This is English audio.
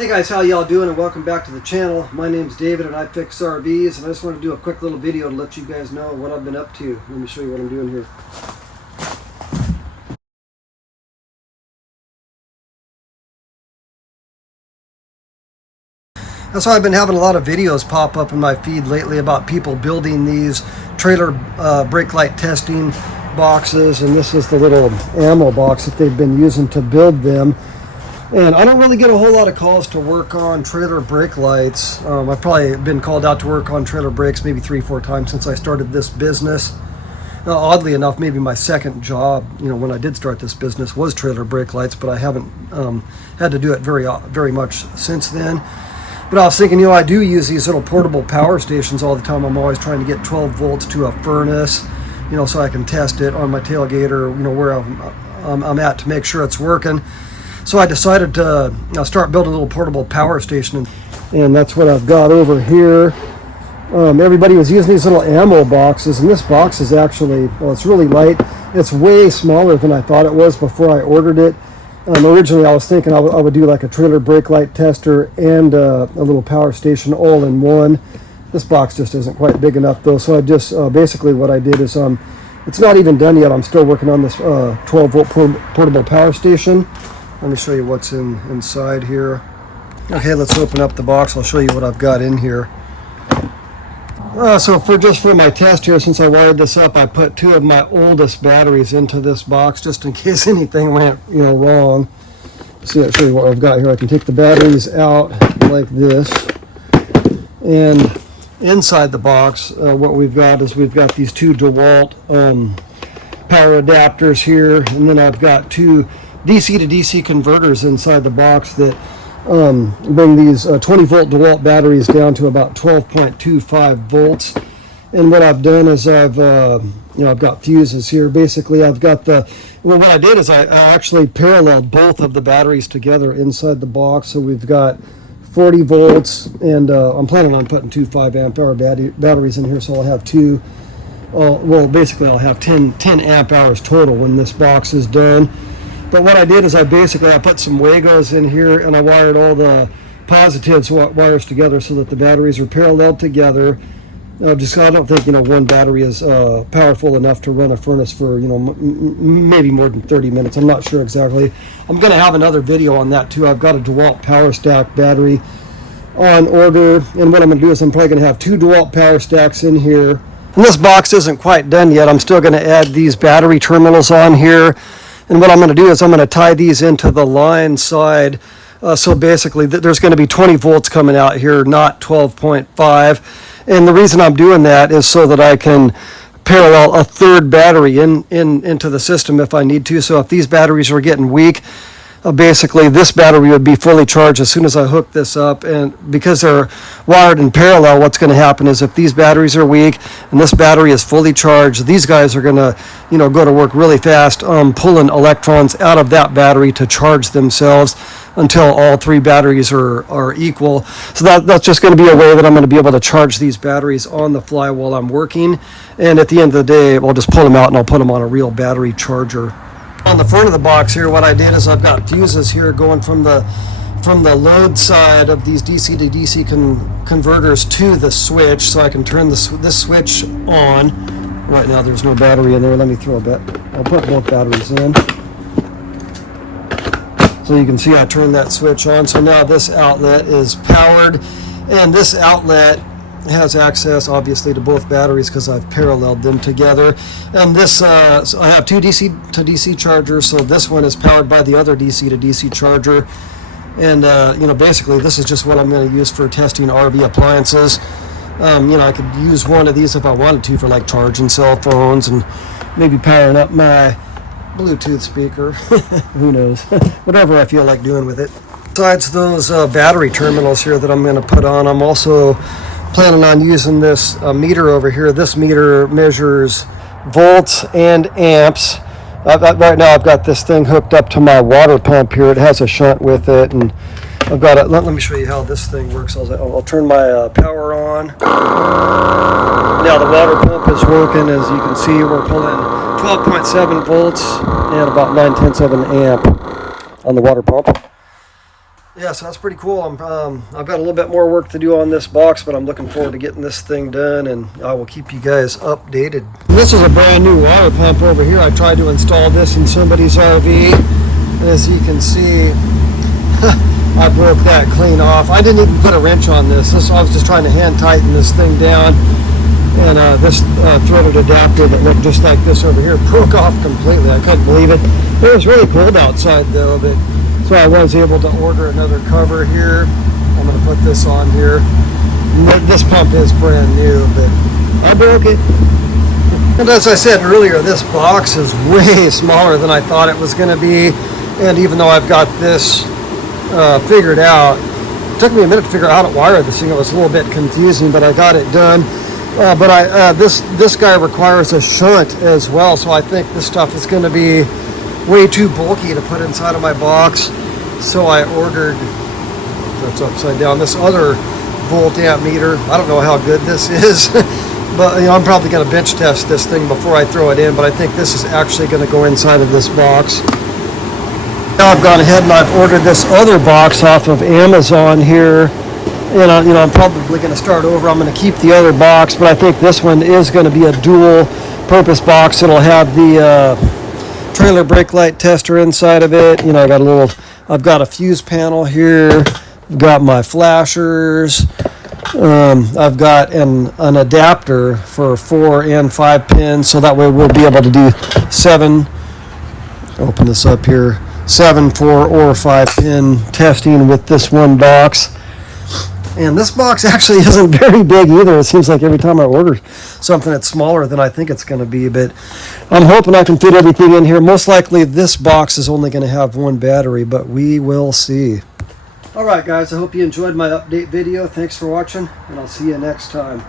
Hey guys, how y'all doing, and welcome back to the channel. My name's David and I fix RVs, and I just want to do a quick little video to let you guys know what I've been up to. Let me show you what I'm doing here. That's why I've been having a lot of videos pop up in my feed lately about people building these trailer brake light testing boxes, and this is the little ammo box that they've been using to build them. And I don't really get a whole lot of calls to work on trailer brake lights. I've probably been called out to work on trailer brakes maybe 3-4 times since I started this business. Oddly enough, maybe my second job, when I did start this business, was trailer brake lights, but I haven't had to do it very much since then. But I was thinking, I do use these little portable power stations all the time. I'm always trying to get 12 volts to a furnace, so I can test it on my tailgate or, where I'm at to make sure it's working. So I decided to start building a little portable power station, and that's what I've got over here. Everybody was using these little ammo boxes, and this box is actually, well, it's really light. It's way smaller than I thought it was before I ordered it. Originally I was thinking I would do like a trailer brake light tester and a little power station all in one. This box just isn't quite big enough though, so I just basically what I did is it's not even done yet. I'm still working on this 12 volt portable power station. Let me show you what's inside here. Okay, let's open up the box. I'll show you what I've got in here. So for my test here, since I wired this up, I put 2 of my oldest batteries into this box just in case anything went wrong. See, I'll show you what I've got here. I can take the batteries out like this, and inside the box, what we've got is we've got these 2 Dewalt power adapters here, and then I've got 2 DC to DC converters inside the box that bring these 20 volt DeWalt batteries down to about 12.25 volts. And what I've done is I've got fuses here. Basically, I've got what I did is I actually paralleled both of the batteries together inside the box. So we've got 40 volts, and I'm planning on putting 2 5 amp hour batteries in here, so I'll have 2. Well, basically I'll have 10 amp hours total when this box is done. But what I did is I put some Wagos in here, and I wired all the positives wires together so that the batteries are paralleled together. I don't think one battery is powerful enough to run a furnace for maybe more than 30 minutes. I'm not sure exactly. I'm going to have another video on that too. I've got a DeWalt Power Stack battery on order, and what I'm going to do is I'm probably going to have 2 DeWalt Power Stacks in here. And this box isn't quite done yet. I'm still going to add these battery terminals on here. And what I'm going to do is I'm going to tie these into the line side. So basically there's going to be 20 volts coming out here, not 12.5. And the reason I'm doing that is so that I can parallel a 3rd battery into the system if I need to. So if these batteries are getting weak, basically this battery would be fully charged as soon as I hook this up. And because they're wired in parallel, what's going to happen is if these batteries are weak and this battery is fully charged, these guys are going to go to work really fast, pulling electrons out of that battery to charge themselves until all 3 batteries are equal. So that's just going to be a way that I'm going to be able to charge these batteries on the fly while I'm working. And at the end of the day, I'll just pull them out and I'll put them on a real battery charger. On the front of the box here, what I did is I've got fuses here going from the load side of these DC to DC converters to the switch, so I can turn this switch on. Right now there's no battery in there. Let me throw a bit. I'll put both batteries in. So you can see I turned that switch on. So now this outlet is powered, and this outlet has access obviously to both batteries because I've paralleled them together. And this so I have 2 DC to DC chargers, so this one is powered by the other DC to DC charger. And basically this is just what I'm going to use for testing RV appliances. I could use one of these if I wanted to for like charging cell phones and maybe powering up my Bluetooth speaker. Who knows? Whatever I feel like doing with it. Besides those battery terminals here that I'm going to put on, I'm also planning on using this meter over here. This meter measures volts and amps. Right now I've got this thing hooked up to my water pump here. It has a shunt with it, and I've got it. Let me show you how this thing works. I'll turn my power on. Now the water pump is working. As you can see, we're pulling 12.7 volts and about 0.9 of an amp on the water pump. Yeah, so that's pretty cool. I've got a little bit more work to do on this box, but I'm looking forward to getting this thing done, and I will keep you guys updated. This is a brand new water pump over here. I tried to install this in somebody's RV. As you can see, I broke that clean off. I didn't even put a wrench on this. I was just trying to hand tighten this thing down, and this threaded adapter that looked just like this over here broke off completely. I couldn't believe it. It was really cold outside though, but so I was able to order another cover here. I'm going to put this on here. This pump is brand new, but I broke it. And as I said earlier, this box is way smaller than I thought it was going to be. And even though I've got this figured out, it took me a minute to figure out how to wire this thing. It was a little bit confusing, but I got it done. This guy requires a shunt as well, so I think this stuff is going to be way too bulky to put inside of my box. So I ordered, that's upside down, this other volt amp meter. I don't know how good this is, but I'm probably going to bench test this thing before I throw it in, but I think this is actually going to go inside of this box. Now I've gone ahead and I've ordered this other box off of Amazon here, and I'm probably going to start over. I'm going to keep the other box, but I think this one is going to be a dual purpose box. It'll have the trailer brake light tester inside of it. I've got a fuse panel here. I've got my flashers. I've got an adapter for 4 and 5 pins, so that way we'll be able to do 7. Open this up here. 7, 4, or 5 pin testing with this one box. And this box actually isn't very big either. It seems like every time I order something it's smaller than I think it's going to be, but I'm hoping I can fit everything in here. Most likely this box is only going to have one battery, but we will see. Alright guys, I hope you enjoyed my update video. Thanks for watching, and I'll see you next time.